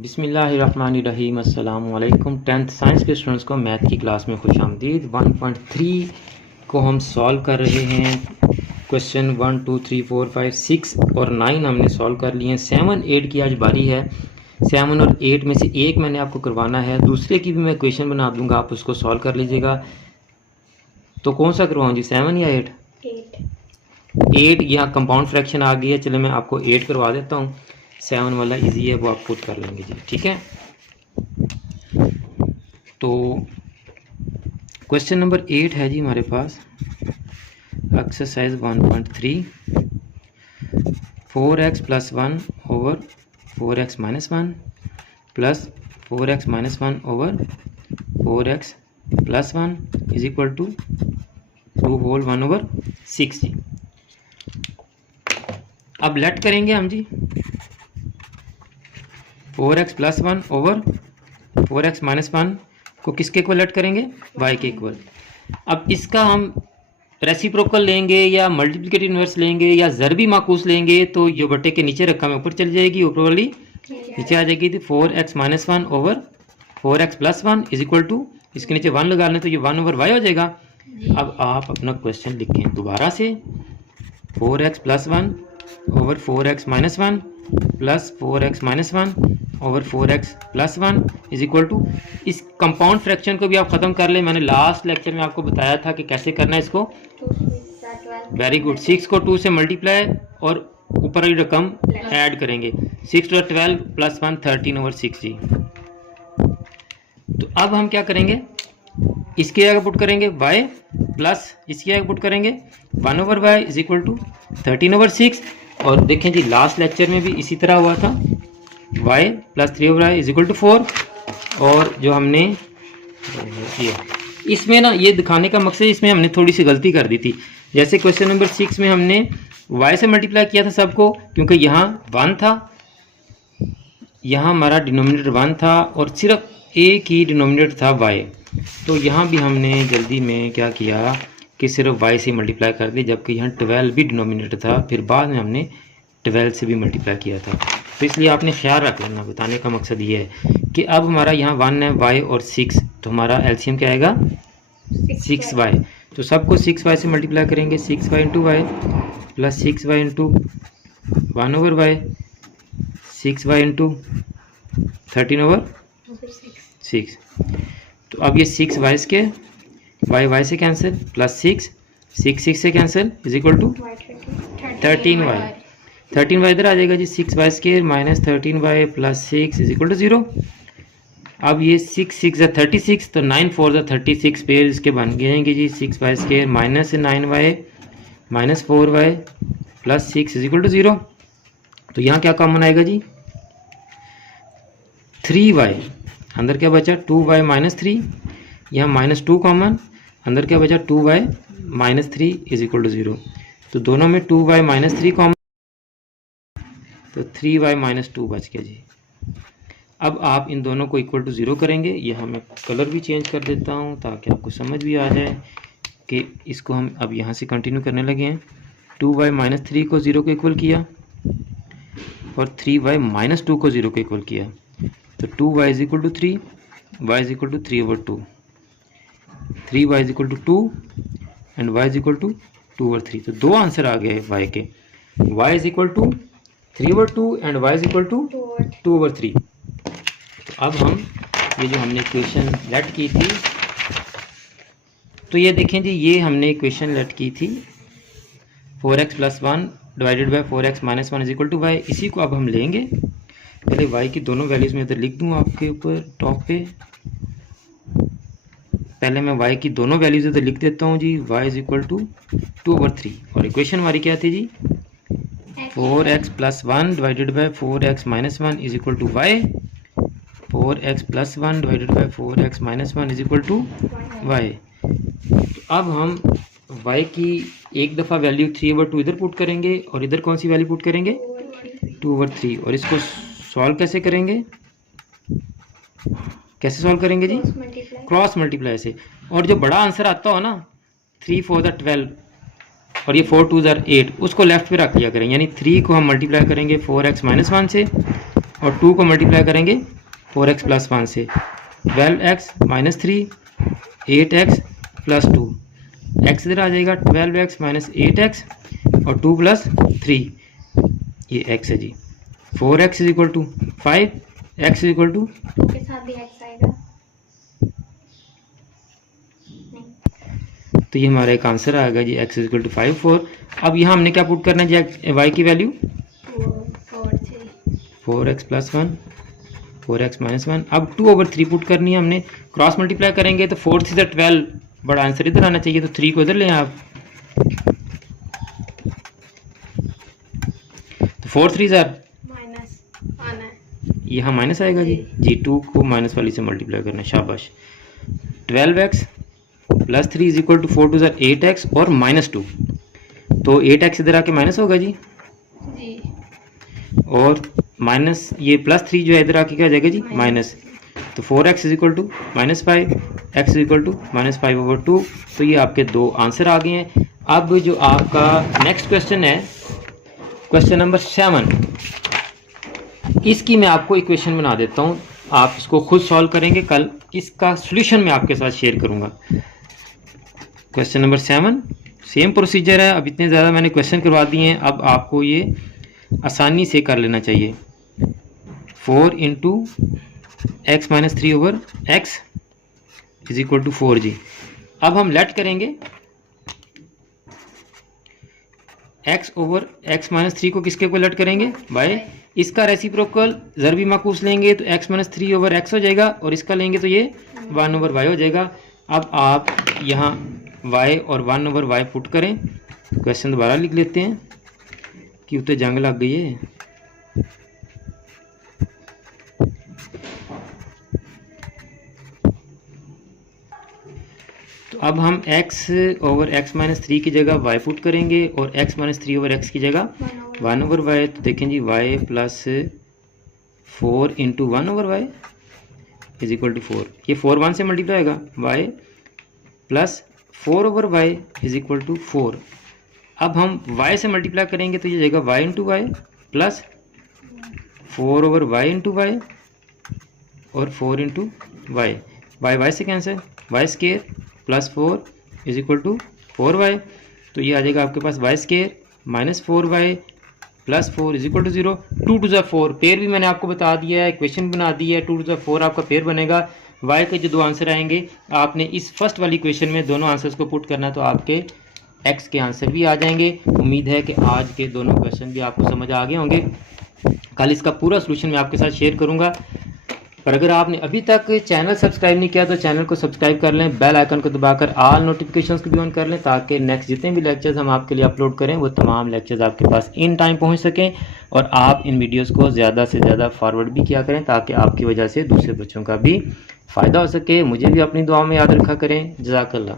बिस्मिल्लाहिर्रहमानिर्रहीम अस्सलाम वालेकुम। 10th साइंस के स्टूडेंट्स को मैथ की क्लास में खुश आमदीद। 1.3 को हम सॉल्व कर रहे हैं। क्वेश्चन 1 2 3 4 5 6 और 9 हमने सॉल्व कर लिए हैं। 7 8 की आज बारी है। 7 और 8 में से एक मैंने आपको करवाना है, दूसरे की भी मैं क्वेश्चन बना दूंगा, आप उसको सॉल्व कर लीजिएगा। तो कौन सा करवाऊँ जी, 7 या 8? 8 यहाँ कंपाउंड फ्रैक्शन आ गई है। चलो मैं आपको 8 करवा देता हूँ। 7 वाला इजी है, वो आप पुट कर लेंगे जी, ठीक है। तो क्वेश्चन नंबर 8 है जी हमारे पास, exercise 1.3 4x + 1 over 4x - 1 plus 4x - 1 over 4x + 1 is equal to 2 whole 1 over 6 जी। अब लेट करेंगे हम जी 4x + 1 ओवर 4x - 1 को किसके इक्वल लेट करेंगे, y के इक्वल। अब इसका हम रेसिप्रोकल लेंगे या मल्टीप्लिकेटिव इनवर्स लेंगे या ज़रबी माकूस लेंगे, तो ये बटे के नीचे रकम ऊपर चली जाएगी, ऊपर वाली नीचे आ जाएगी। तो 4x - 1 over 4x + 1 is equal to, इसके नीचे 1 लगा लें तो ये 1 ओवर y हो जाएगा। अब आप अपना क्वेश्चन लिखें दोबारा से, 4x + 1 over 4x - 1 plus 4x - 1 over 4x + 1 is equal to, इस कंपाउंड फ्रैक्शन को भी आप ख़त्म कर लें। मैंने लास्ट लेक्चर में आपको बताया था कि कैसे करना है इसको। Very good. 6 को 2 से मल्टीप्लाई और ऊपर वाली रकम ऐड करेंगे। 6 × 12 + 1 13 ओवर 6 जी। तो अब हम क्या करेंगे, इसकी जगह पुट करेंगे y प्लस इसकी जगह पुट करेंगे 1 over y is equal to 13 over 6। और देखें जी लास्ट लेक्चर में भी इसी तरह हुआ था, y + 3 over y is equal to 4। और जो हमने किया इसमें ना, ये दिखाने का मकसद, इसमें हमने थोड़ी सी गलती कर दी थी। जैसे क्वेश्चन नंबर 6 में हमने y से मल्टीप्लाई किया था सबको, क्योंकि यहाँ 1 था, यहाँ हमारा डिनोमिनेटर 1 था और सिर्फ एक ही डिनोमिनेटर था y। तो यहाँ भी हमने जल्दी में क्या किया कि सिर्फ y से मल्टीप्लाई कर दी, जबकि यहाँ 12 भी डिनोमिनेटर था, फिर बाद में हमने 12 से भी मल्टीप्लाई किया था। तो इसलिए आपने ख्याल रख लेना। बताने का मकसद ये है कि अब हमारा यहाँ 1 है, y और 6, तो हमारा एलसीएम क्या आएगा 6y। तो सबको 6y से मल्टीप्लाई करेंगे, 6y × y plus 6y × 1 over y, 6y × 13 over 6। तो अब ये 6y के y से कैंसिल, प्लस 6 से cancel is equal to 13y। 13y इधर आ जाएगा जी, 6y² - 13y plus 6 is equal to 0। अब ये 6 6 = 36, तो 9 4 = 36 पेयर इसके बन जाएंगे जी। 6y² - 9y - 4y plus 6 is equal to 0। तो यहाँ क्या कॉमन आएगा जी, 3y, अंदर क्या बचा 2y - 3, यहाँ -2 कॉमन, अंदर क्या बचा 2y - 3 इज इक्वल टू 0। तो दोनों में 2y - 3 कॉमन, तो 3y - 2 बच गया जी। अब आप इन दोनों को इक्वल टू 0 करेंगे। यहाँ मैं कलर भी चेंज कर देता हूँ ताकि आपको समझ भी आ जाए कि इसको हम अब यहाँ से कंटिन्यू करने लगे हैं। 2y - 3 को 0 के इक्वल किया और 3y - 2 को 0 के इक्वल किया। तो 2y is equal to 3, y is equal to 3 over 2, 3y is equal to 2 and y is equal to 2 over 3। तो दो आंसर आ गए y के, y is equal to 3 over 2 and y is equal to 2 over 3। तो अब हम ये जो हमने इक्वेशन लेट की थी, तो ये देखें जी, ये हमने इक्वेशन लेट की थी 4x + 1 divided by 4x - 1 is equal to y। इसी को अब हम लेंगे। पहले y की दोनों वैल्यूज़ में इधर लिख दूँ आपके ऊपर टॉप पे। पहले मैं y की दोनों वैल्यूज़ इधर लिख देता हूँ जी। y is equal to 2 over 3 और इक्वेशन हमारी क्या थी जी, 4x + 1 divided by 4x - 1 is equal to y, 4x + 1 divided by 4x - 1 is equal to y। तो अब हम y की एक दफ़ा वैल्यू 3 ओवर 2 इधर पुट करेंगे और इधर कौन सी वैल्यू पुट करेंगे 2 ओवर 3। और इसको सॉल्व कैसे करेंगे, कैसे सॉल्व करेंगे जी, क्रॉस मल्टीप्लाई से। और जो बड़ा आंसर आता हो ना 3 4 = 12 और ये 4 2 = 8, उसको लेफ्ट पे रख लिया करें। यानी 3 को हम मल्टीप्लाई करेंगे 4x - 1 से और 2 को मल्टीप्लाई करेंगे 4x प्लस 1 से, 12x minus 3, 8x plus 2, x इधर आ जाएगा 12x माइनस 8x और 2 प्लस 3, ये x है जी। 4x is equal to 5, x is equal to के साथ भी x आएगा। तो ये हमारा एक आंसर आएगा जी, x इज इक्वल टू 5 4। अब यहाँ हमने क्या पुट करना है जी, y की value 4x plus 1, 4x minus 1। अब 2/3 पुट करनी है हमने, क्रॉस मल्टीप्लाई करेंगे तो 4 से 12, बड़ा आंसर इधर आना चाहिए, तो 3 को इधर लें आप, तो 4 3 माइनस आना है, यहाँ माइनस आएगा जी 2 को माइनस वाली से मल्टीप्लाई करना है, शाबाश। 12x plus 3 is equal to 4 2 8x और माइनस 2, तो 8x इधर आके माइनस होगा जी, और माइनस ये प्लस 3 जो है इधर आके क्या हो जाएगा जी, माइनस, तो 4x is equal to minus 5, x is equal to minus 5/2। तो ये आपके दो आंसर आ गए हैं। अब जो आपका नेक्स्ट क्वेश्चन है, क्वेश्चन नंबर 7, इसकी मैं आपको इक्वेशन बना देता हूँ, आप इसको खुद सॉल्व करेंगे, कल इसका सॉल्यूशन मैं आपके साथ शेयर करूँगा। क्वेश्चन नंबर 7 सेम प्रोसीजर है, अब इतने ज़्यादा मैंने क्वेश्चन करवा दिए हैं, अब आपको ये आसानी से कर लेना चाहिए। 4 into x minus 3 over x is equal to 4 जी। अब हम लेट करेंगे x ओवर एक्स माइनस 3 को किसके को लेट करेंगे, बाय। इसका रेसिप्रोकल ज़रबी माकूस लेंगे तो x माइनस 3 ओवर एक्स हो जाएगा, और इसका लेंगे तो ये 1 ओवर y हो जाएगा। अब आप यहाँ y और 1 ओवर y पुट करें। क्वेश्चन दोबारा लिख लेते हैं कि उतने जंग लग गई है। तो अब हम x ओवर एक्स माइनस 3 की जगह y पुट करेंगे और x माइनस 3 ओवर एक्स की जगह 1 ओवर y। तो देखें जी y plus 4 into 1 over y is equal to 4, ये 4 1 से मल्टीप्लाई होगा, y plus 4 over y is equal to 4। अब हम y से मल्टीप्लाई करेंगे तो ये जाएगा y into y plus 4 over y into y और 4 इंटू वाई, y से cancel, y square plus 4 is equal to 4y। तो ये आ जाएगा आपके पास y square minus 4y plus 4 is equal to 0। 2 to the 4 pair भी मैंने आपको बता दिया है, इक्वेशन बना दी है, 2 टू द 4 आपका पेयर बनेगा। y के जो दो आंसर आएंगे, आपने इस फर्स्ट वाली इक्वेशन में दोनों आंसर्स को पुट करना, तो आपके x के आंसर भी आ जाएंगे। उम्मीद है कि आज के दोनों क्वेश्चन भी आपको समझ आ गए होंगे। कल इसका पूरा सलूशन मैं आपके साथ शेयर करूंगा। पर अगर आपने अभी तक चैनल सब्सक्राइब नहीं किया तो चैनल को सब्सक्राइब कर लें, बेल आइकन को दबाकर ऑल नोटिफिकेशंस को भी ऑन कर लें, ताकि नेक्स्ट जितने भी लेक्चर्स हम आपके लिए अपलोड करें वो तमाम लेक्चर्स आपके पास इन टाइम पहुंच सकें, और आप इन वीडियोस को ज़्यादा से ज़्यादा फॉरवर्ड भी किया करें, ताकि आपकी वजह से दूसरे बच्चों का भी फ़ायदा हो सके। मुझे भी अपनी दुआ में याद रखा करें। जज़ाकल्लाह।